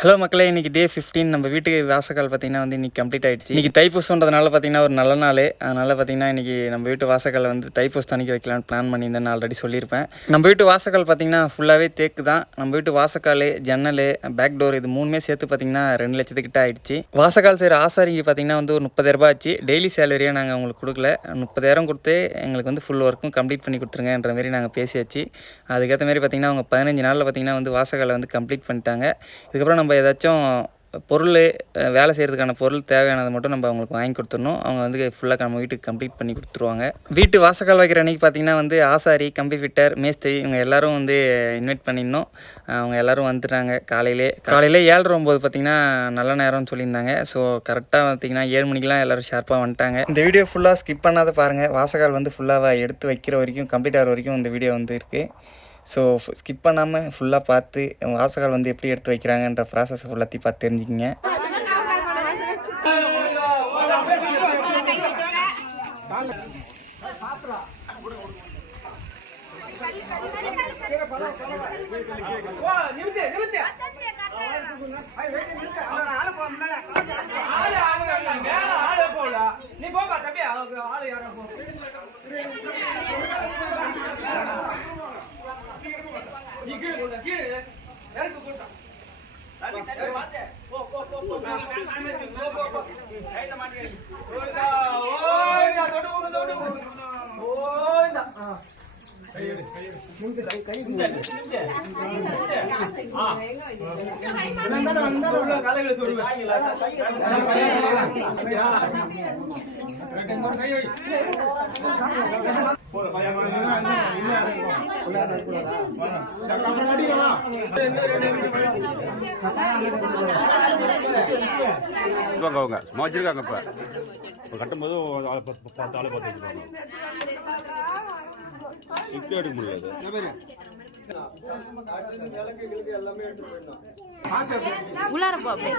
Hello மக்களே, இன்றைக்கி டே 15 நம்ம வீட்டுக்கு வாசக்கால் பார்த்திங்கன்னா வந்து இன்றைக்கி கம்ப்ளீட் ஆகிடுச்சு. இன்றைக்கி தைப்பூசன்றதுனால பார்த்திங்கன்னா ஒரு நல்ல நாள். அதனால் பார்த்திங்கன்னா இன்றைக்கி நம்ம வீட்டு வாசக்கால் வந்து தைப்பூசம் அன்றைக்கி வைக்கலான்னு பிளான் பண்ணியிருந்தேன். ஆல்ரெடி சொல்லியிருப்பேன். நம்ம வீட்டு வாசக்கால் பார்த்திங்கன்னா ஃபுல்லாகவே தேக்கு தான். நம்ம வீட்டு வாசக்கால், ஜன்னல், பேக் டோர் இது மூணுமே சேர்த்து பார்த்திங்கன்னா 2 லட்சத்துக்கிட்ட ஆகிடுச்சு. வாசக்கால் செய்கிற ஆசாரிக்கு பார்த்திங்கன்னா வந்து ஒரு 30,000 ஆச்சு. டெய்லி சேலரியாக நாங்கள் அவங்களுக்கு கொடுக்கல. 30,000 கொடுத்து எங்களுக்கு வந்து ஃபுல் ஒர்க்கும் கம்ப்ளீட் பண்ணி கொடுத்துருங்கன்ற மாரி நாங்கள் பேசியாச்சு. அதுக்கேற்ற மாரி பார்த்திங்கன்னா அவங்க 15 நாளில் பார்த்திங்கன்னா வந்து வாசக்காலை வந்து கம்ப்ளீட் பண்ணிட்டாங்க. இதுக்கப்புறம் நம்ம ஏதாச்சும் பொருள் வேலை செய்கிறதுக்கான பொருள் தேவையானதை மட்டும் நம்ம அவங்களுக்கு வாங்கி கொடுத்துடணும். அவங்க வந்து ஃபுல்லாக நம்ம வீட்டுக்கு கம்ப்ளீட் பண்ணி கொடுத்துருவாங்க. வீட்டு வாசக்கால் வைக்கிற அன்றைக்கி பார்த்திங்கன்னா வந்து ஆசாரி, கம்பி ஃபிட்டர், மேஸ்திரி இவங்க எல்லோரும் வந்து இன்வைட் பண்ணியிருந்தோம். அவங்க எல்லோரும் வந்துட்டாங்க. காலையிலே 7:09 பார்த்திங்கன்னா நல்ல நேரம்னு சொல்லியிருந்தாங்க. ஸோ கரெக்டாக பார்த்திங்கன்னா 7 மணிக்கெலாம் எல்லோரும் ஷார்ப்பாக வந்துட்டாங்க. இந்த வீடியோ ஃபுல்லாக ஸ்கிப் பண்ணாத பாருங்கள். வாசக்கால் வந்து ஃபுல்லாக எடுத்து வைக்கிற வரைக்கும், கம்ப்ளீட் ஆகிற வரைக்கும் இந்த வீடியோ வந்து இருக்குது. ஸோ ஸ்கிப் பண்ணாமல் ஃபுல்லாக பார்த்து வாசக்கால் வந்து எப்படி எடுத்து வைக்கிறாங்கன்ற ப்ராசஸ் ஃபுல்லாத்தையும் பார்த்து தெரிஞ்சுக்கிங்க. அவங்க வச்சிருக்காங்க. இப்போ கட்டும்போது ஆளை பார்த்து வச்சுருக்காங்க. இப்போ எடுக்க முடியாது. உள்ளார போ அப்படியே.